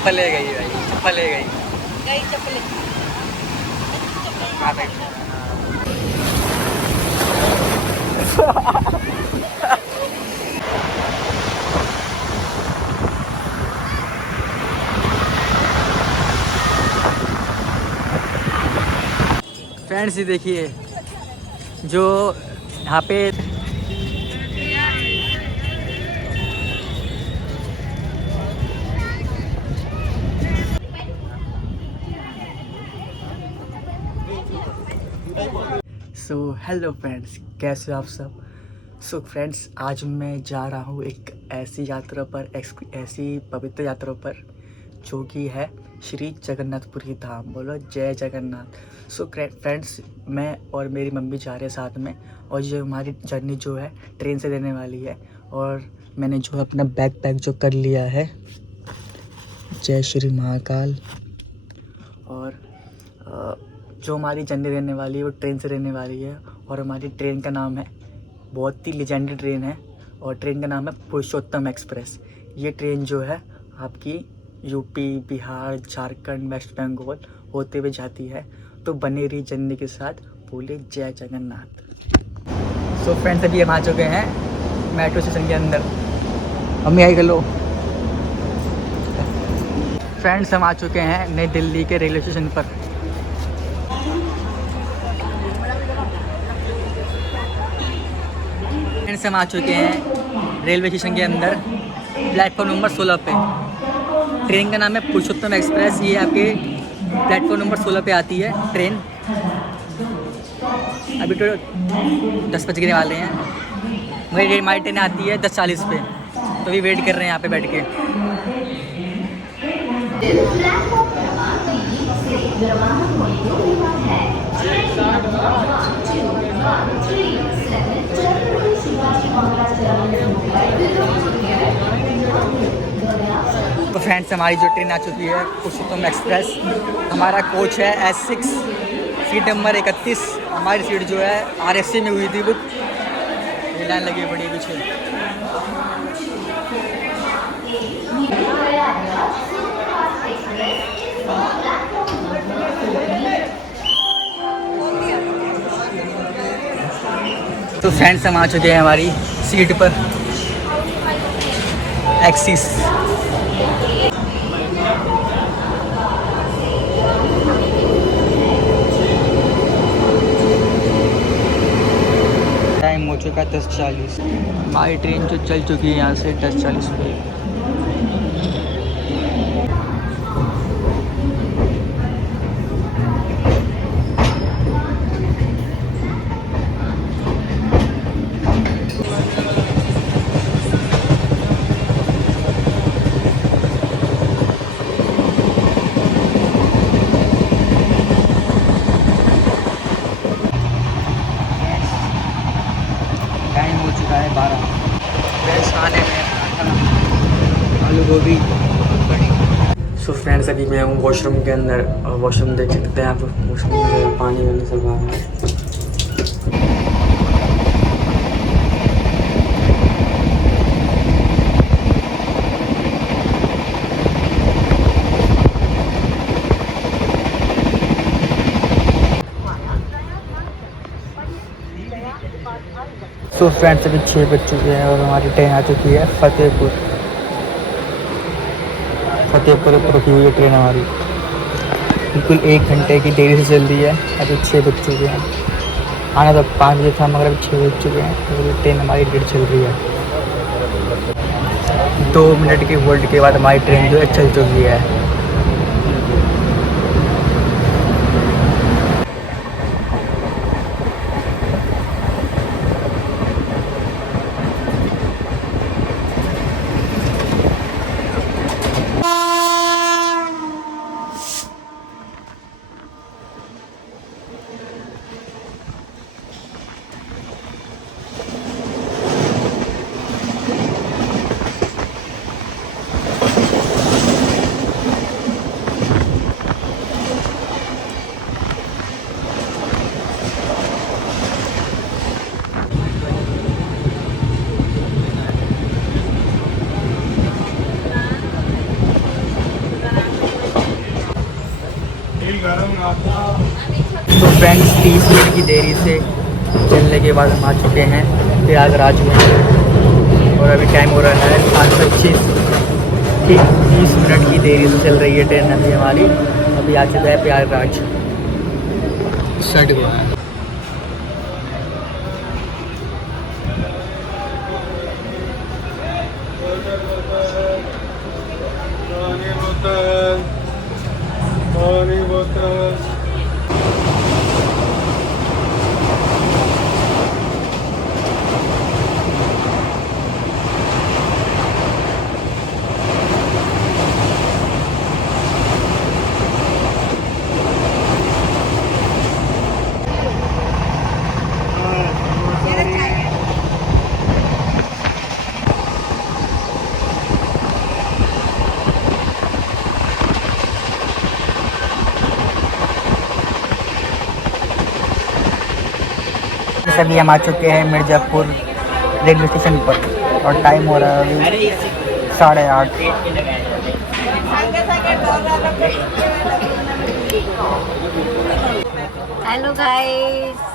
चप्पल ले गई भाई, चप्पल ले गई। चप्पल हाँ भाई। फ्रेंड्स ये देखिए जो यहाँ पे हेलो फ्रेंड्स, कैसे हो आप सब। फ्रेंड्स आज मैं जा रहा हूँ एक ऐसी यात्रा पर, ऐसी पवित्र यात्रा पर जो कि है श्री जगन्नाथपुरी धाम। बोलो जय जगन्नाथ। फ्रेंड्स मैं और मेरी मम्मी जा रहे हैं साथ में, और ये हमारी जर्नी जो है ट्रेन से देने वाली है। और मैंने जो है अपना बैग पैक जो कर लिया है। जय श्री महाकाल। और जो हमारी जर्नी रहने वाली है वो ट्रेन से रहने वाली है, और हमारी ट्रेन का नाम है, बहुत ही लेजेंडरी ट्रेन है, और ट्रेन का नाम है पुरुषोत्तम एक्सप्रेस। ये ट्रेन जो है आपकी यूपी, बिहार, झारखंड, वेस्ट बंगाल होते हुए जाती है। तो बने रही जर्नी के साथ, बोले जय जगन्नाथ। फ्रेंड्स अभी हम आ चुके हैं मेट्रो स्टेशन के अंदर। मम्मी आई कर लो। फ्रेंड्स हम आ चुके हैं नई दिल्ली के रेलवे स्टेशन पर। फ्रेंड्स हम आ चुके हैं रेलवे स्टेशन के अंदर, प्लेटफॉर्म नंबर 16 पे। ट्रेन का नाम है पुरुषोत्तम एक्सप्रेस। ये आपके प्लेटफॉर्म नंबर 16 पे आती है ट्रेन। अभी तो 10 बज गए वाले हैं। हमारी ट्रेन आती है 10:40 पे, तो अभी वेट कर रहे हैं यहाँ पे बैठ के। तो फ्रेंड्स हमारी जो ट्रेन आ चुकी है पुरुषोत्तम एक्सप्रेस। हमारा कोच है S6, सीट नंबर 31। हमारी सीट जो है RSC में हुई थी बुक। ये लाइन लगी बड़ी पीछे। तो फ्रेंड्स हम आ चुके हैं हमारी सीट पर, एक्सिस। टाइम हो चुका है 10:40। हमारी ट्रेन जो चल चुकी है यहाँ से 10:40 पे। टाइम हो चुका है 12। फ्रेंड्स खाने में आलू गोभी। फ्रेंड्स अभी मैं हूँ वॉशरूम के अंदर, और वॉशरूम देख सकते हैं आप। वॉशरूम में पानी वानी सब आ रहा है। फ्रेंड्स अभी 6 बज चुके हैं और हमारी ट्रेन आ चुकी है फतेहपुर पर रुकी हुई है ट्रेन हमारी। बिल्कुल 1 घंटे की देरी से चल रही है। अभी 6 बज चुके हैं। आना तो 5 बजे था, मगर अभी 6 बज चुके हैं। तो ट्रेन हमारी लेट चल रही है। 2 मिनट के होल्ड के बाद हमारी ट्रेन जो है चल चुकी है। तो फ्रेंड्स 30 मिनट की देरी से चलने के बाद हम आ चुके हैं प्रयागराज में और अभी टाइम हो रहा है 7:25। ठीक 30 मिनट की देरी से चल रही है ट्रेन अभी हमारी। अभी आ चुका है प्रयागराज। स्टार्ट हुआ है। अभी हम आ चुके हैं मिर्ज़ापुर रेलवे स्टेशन पर और टाइम हो रहा है अभी 8:30। Hello guys.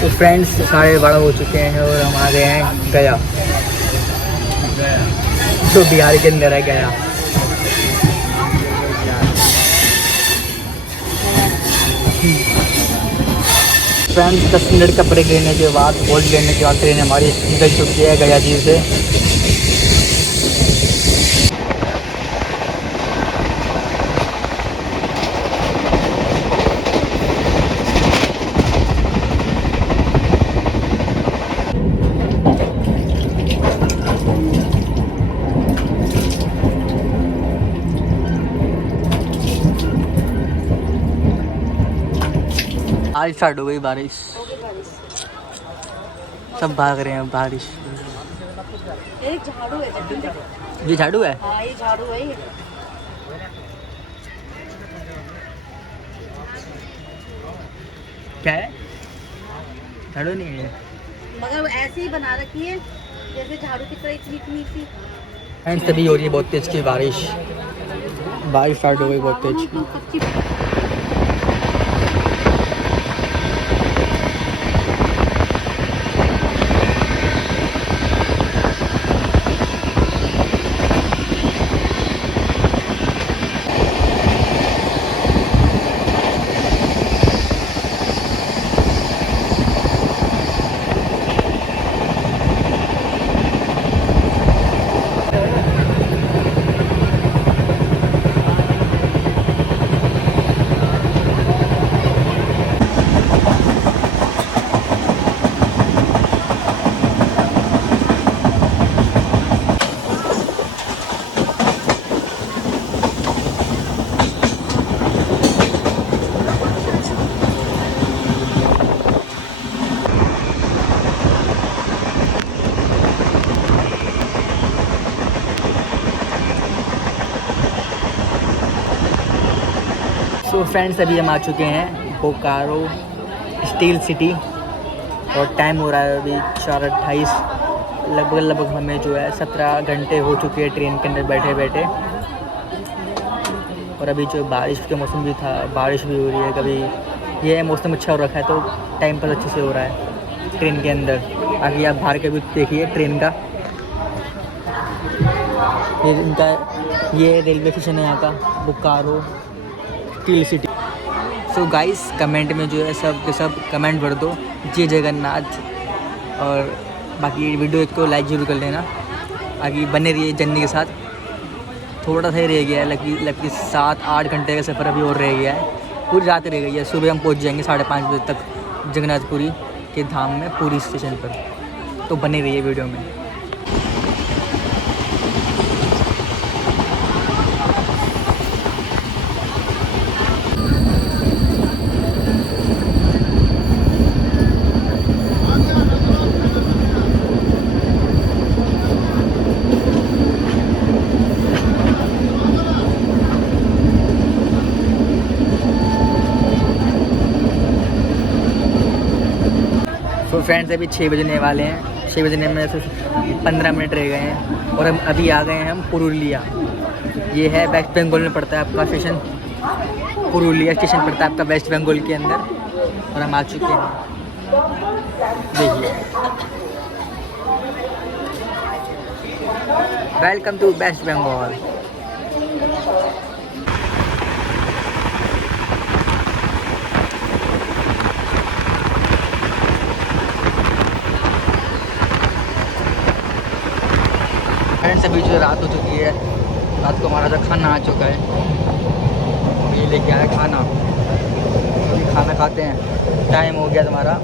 तो फ्रेंड्स 12:30 हो चुके हैं और हम आ गए हैं गया, जो बिहार के अंदर है गया। फ्रेंड्स 10 मिनट का ब्रेक लेने के बाद होल्ड लेने के बाद ट्रेन हमारी निकल चुकी है गया जी से। आज स्टार्ट हो गई बारिश, सब भाग रहे हैं बारिश। एक झाड़ू है। ये झाड़ू है? हाँ ये झाड़ू है। क्या है? झाड़ू नहीं है मगर ऐसे ही बना रखी है जैसे झाड़ू की तरह, इतनी इतनी सी। एंड तभी हो रही है बहुत तेज की बारिश। बारिश स्टार्ट हो गई बहुत तेज। सो फ्रेंड्स अभी हम आ चुके हैं बोकारो स्टील सिटी और टाइम हो रहा है अभी 4:28। लगभग हमें जो है 17 घंटे हो चुके हैं ट्रेन के अंदर बैठे बैठे। और अभी जो बारिश का मौसम भी था, बारिश भी हो रही है। कभी ये मौसम अच्छा हो रखा है तो टाइम पर अच्छे से हो रहा है ट्रेन के अंदर। आगे आप बाहर का भी देखिए ट्रेन का। ये इनका ये रेलवे स्टेशन है यहाँ का, Bokaro steel city. So guys comment में जो है सब के सब कमेंट भर दो जय जगन्नाथ, और बाकी वीडियो को लाइक जरूर कर लेना। आगे बने रहिए जर्नी के साथ। थोड़ा सा ही रह गया है, लगभग 7-8 घंटे का सफ़र अभी और रह गया है। पूरी रात रह गई है। सुबह हम पहुंच जाएंगे 5:30 बजे तक जगन्नाथपुरी के धाम में, पूरी स्टेशन पर। तो बने रहिए वीडियो में। तो फ्रेंड्स अभी 6 बजने वाले हैं। 6 बजने में सिर्फ 15 मिनट रह गए हैं और हम अभी आ गए हैं हम पुरुलिया। ये है वेस्ट बंगाल में पड़ता है आपका स्टेशन, पुरुलिया स्टेशन पड़ता है आपका वेस्ट बंगाल के अंदर, और हम आ चुके हैं। देखिए, welcome to West Bengal. Friends अभी जो रात हो चुकी है, रात को हमारा जो खाना आ चुका है। ये लेके आया खाना, अभी खाना खाते हैं। टाइम हो गया तुम्हारा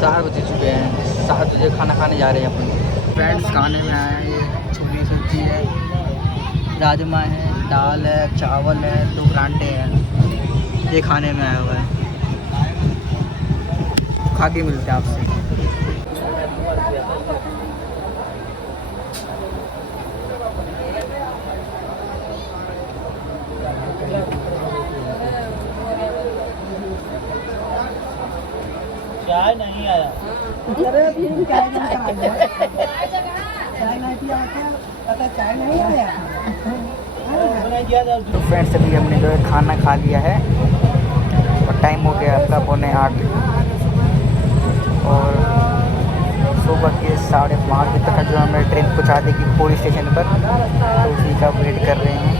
7 बज चुके हैं। 7 बजे खाना खाने जा रहे हैं अपन। फ्रेंड्स खाने में आया है, ये छोली सब्जी है, राजमा है, दाल है, चावल है, 2 परांठे हैं। ये खाने में आया हुआ है। खा के मिलते हैं आपसे। चाय नहीं आया। तो फ्रेंड्स अभी हमने जो है खाना खा लिया है और टाइम हो गया आपका 7:45, और सुबह के 5:30 बजे तक जो हमें ट्रेन पहुंचा देगी पुरी स्टेशन पर। तो उसी का वेट कर रहे हैं।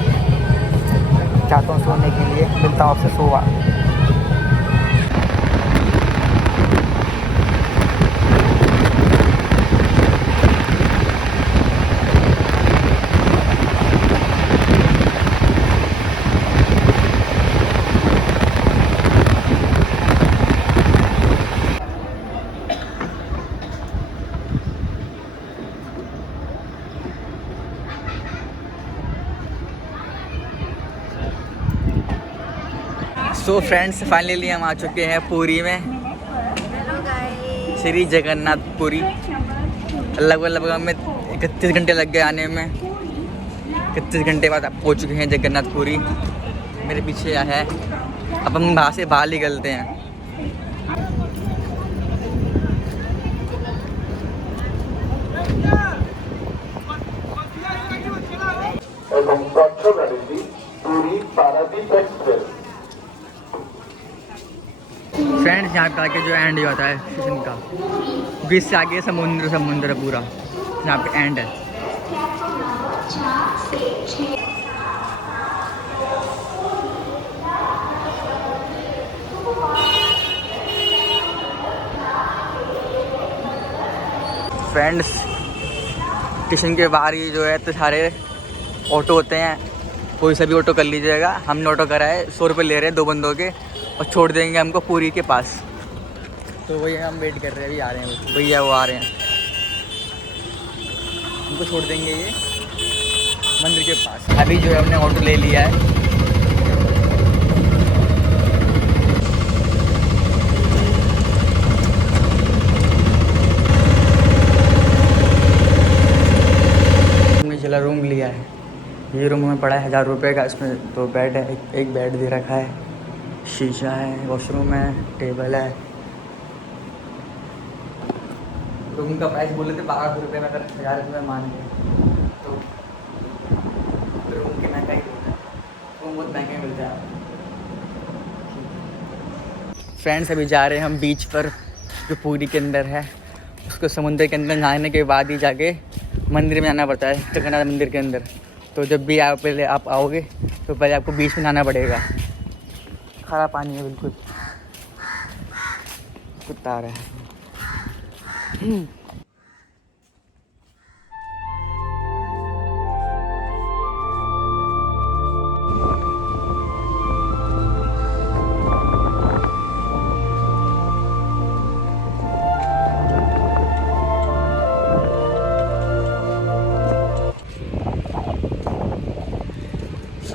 चाहता हूँ सोने के लिए, मिलता हूँ आपसे सुबह। सो फ्रेंड्स फाइनली हम आ चुके हैं पुरी में, श्री जगन्नाथपुरी। लगभग हमें 31 घंटे लग गए आने में। 31 घंटे बाद आप पहुँच चुके हैं जगन्नाथपुरी। मेरे पीछे है, अब हम वहाँ से बाहर निकलते हैं। फ्रेंड्स यहाँ पे आके जो एंड ही होता है स्टेशन का, बीच से आगे समुद्र पूरा यहाँ पे एंड है। फ्रेंड्स स्टेशन के बाहर ही जो है तो सारे ऑटो होते हैं, कोई सा भी ऑटो कर लीजिएगा। हमने ऑटो करा है, 100 रुपये ले रहे हैं 2 बंदों के, और छोड़ देंगे हमको पुरी के पास। तो वही हम वेट कर रहे हैं, अभी आ रहे हैं भैया, वो आ रहे हैं। हमको छोड़ देंगे ये मंदिर के पास। अभी जो है हमने ऑटो ले लिया है। चला रूम लिया है। ये रूम हमें पड़ा है 1000 रुपये का। इसमें 2 बेड है, एक बेड दे रखा है, शीशा है, वॉशरूम है, टेबल है। रूम का प्राइस बोले थे 1200 रुपये में, अगर 1000 रुपये मान के तो रूम के महंगा ही होता है। रूम बहुत महंगे मिलते हैं। फ्रेंड्स अभी जा रहे हैं हम बीच पर, जो पुरी के अंदर है। उसको समुद्र के अंदर नहाने के बाद ही जाके मंदिर में आना पड़ता है जगन्नाथ मंदिर के अंदर। तो जब भी आप पहले आप आओगे तो पहले आपको बीच में नहाना पड़ेगा। खारा पानी है बिल्कुल, कुत्ता आ रहा है।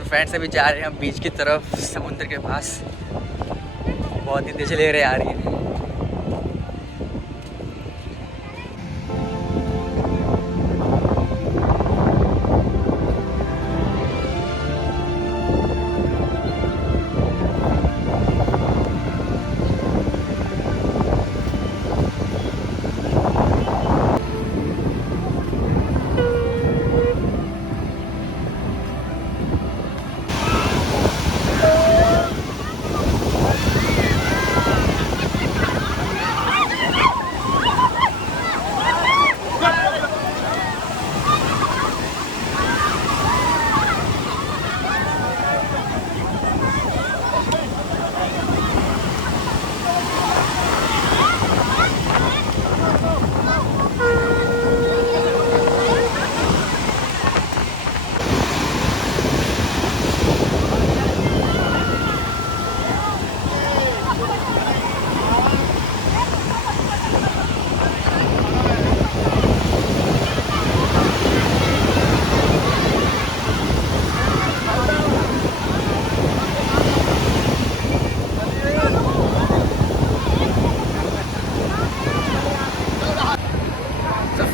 फ्रेंड्स अभी जा रहे हैं हम बीच की तरफ, समुद्र के पास। बहुत ही तेज लहरें आ रही हैं।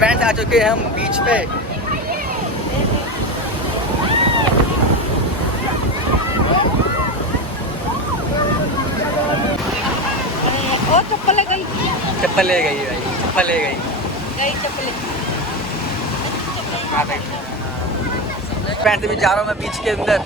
फ्रेंड्स आ चुके हैं हम बीच पे। और चप्पल ले गई, चप्पल ले गई भाई, चप्पल ले गई। चप्पल हाँ भाई। फ्रेंड्स अभी जा रहा हूँ मैं बीच के अंदर।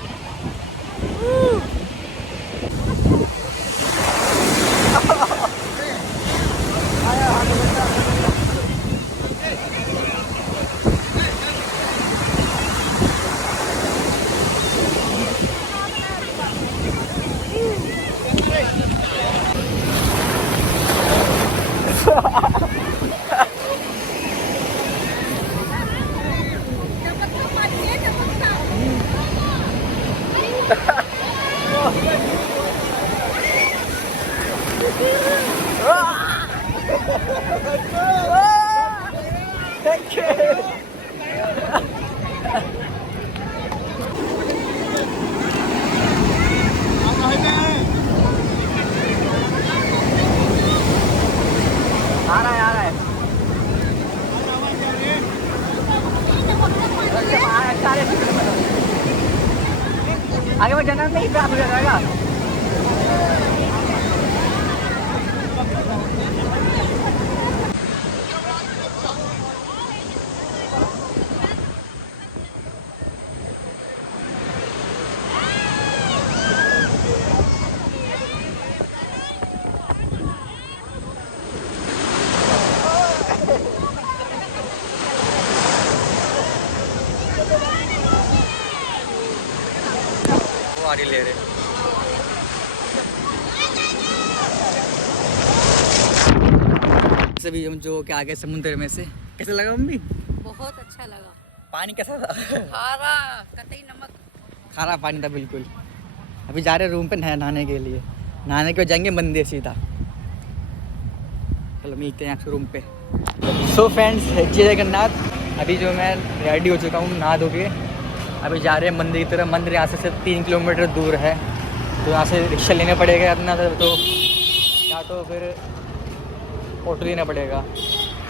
आगे में जाना नहीं, क्या हो जाएगा। ले रहे सभी हम जो के आगे समुद्र में से। कैसा लगा मम्मी? बहुत अच्छा लगा। पानी कैसा था? खारा, कतई नमक, खारा पानी था बिल्कुल। अभी जा रहे रूम पे नहाने के लिए। नहाने के बाद जाएंगे मंदिर सीधा। चलो मिलते हैं आपसे रूम पे। सो फ्रेंड्स, जय जगन्नाथ। अभी जो मैं रेडी हो चुका हूँ नहा धो के। अभी जा रहे हैं मंदिर की तरफ। मंदिर यहाँ से सिर्फ 3 किलोमीटर दूर है। तो यहाँ से रिक्शा लेना पड़ेगा अपना, तो या तो फिर ऑटो लेना पड़ेगा।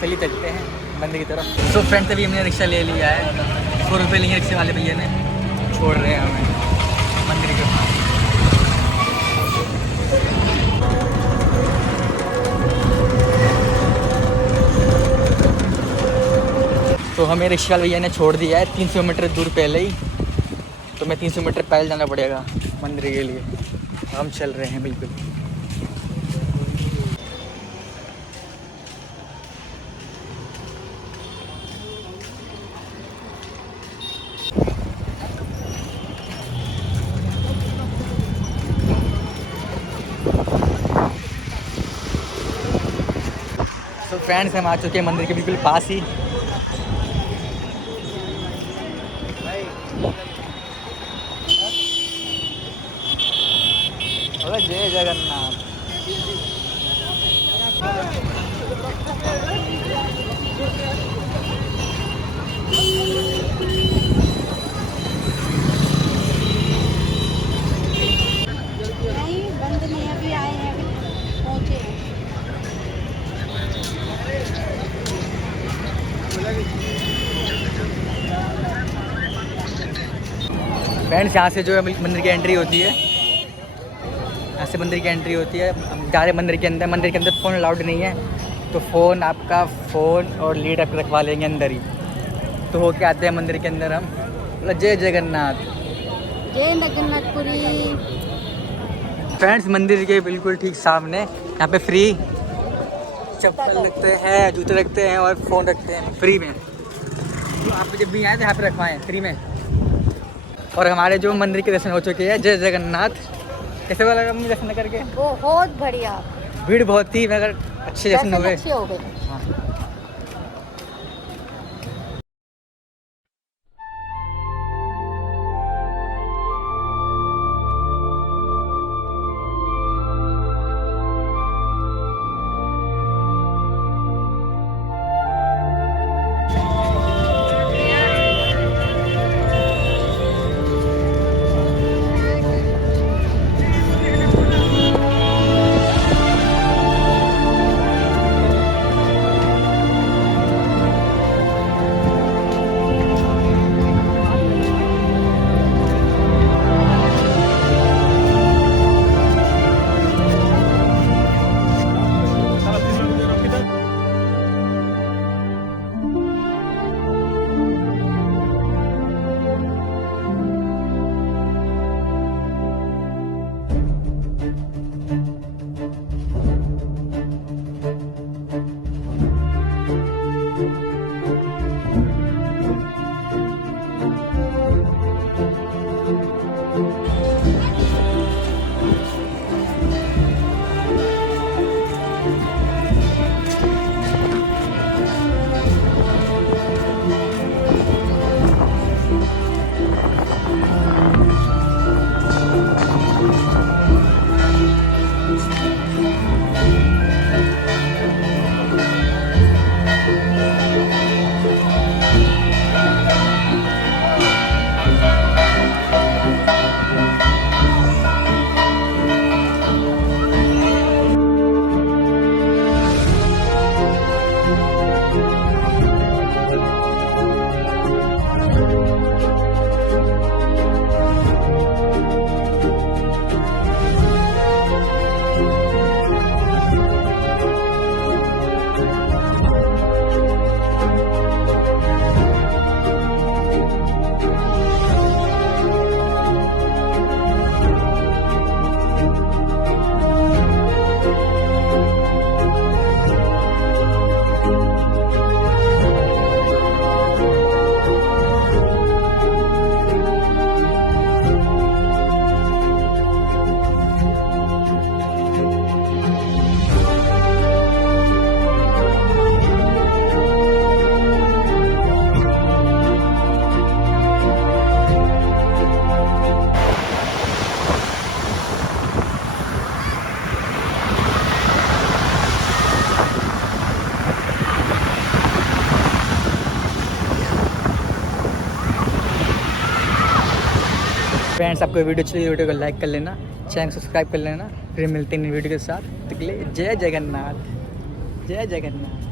चलिए चलते हैं मंदिर की तरफ। सो फ्रेंड्स अभी हमने रिक्शा ले लिया है। 100 रुपये लेंगे रिक्शे वाले भैया ने। छोड़ रहे हैं हमें मंदिर के पास। तो हमें रिक्शा वाले भैया ने छोड़ दिया है 300 मीटर दूर पहले ही। तो मैं 300 मीटर पैदल जाना पड़ेगा मंदिर के लिए। हम चल रहे हैं बिल्कुल। तो फ्रेंड्स हम आ चुके हैं मंदिर के बिल्कुल पास ही। अरे जय जगन्नाथ। नहीं बंद नहीं, अभी आए हैं, अभी पहुँचे हैं। फ्रेंड्स यहाँ से जो है मंदिर की एंट्री होती है, यहाँ से मंदिर की एंट्री होती है। हम जा रहे हैं मंदिर के अंदर फ़ोन अलाउड नहीं है, तो फ़ोन आपका फ़ोन और लीड आप रखवा लेंगे अंदर ही। तो होके आते हैं मंदिर के अंदर हम। मतलब जय जगन्नाथ। जय जगन्नाथपुरी। फ्रेंड्स मंदिर के बिल्कुल ठीक सामने यहाँ पे फ्री चप्पल रखते हैं, जूते रखते हैं और फ़ोन रखते हैं फ्री में। तो आप जब भी आए तो यहाँ पे रखवाएँ फ्री में। और हमारे जो मंदिर के दर्शन हो चुके हैं। जय जगन्नाथ। कैसे लगा मुझे दर्शन करके? बहुत बढ़िया, भीड़ बहुत थी मगर अच्छे दर्शन हुए। अच्छे हो गए। हाँ। फ्रेंड्स आपको वीडियो अच्छी लगी, वीडियो को लाइक कर लेना, चैनल सब्सक्राइब कर लेना। फिर मिलते हैं वीडियो के साथ। तक के लिए जय जगन्नाथ। जय जगन्नाथ।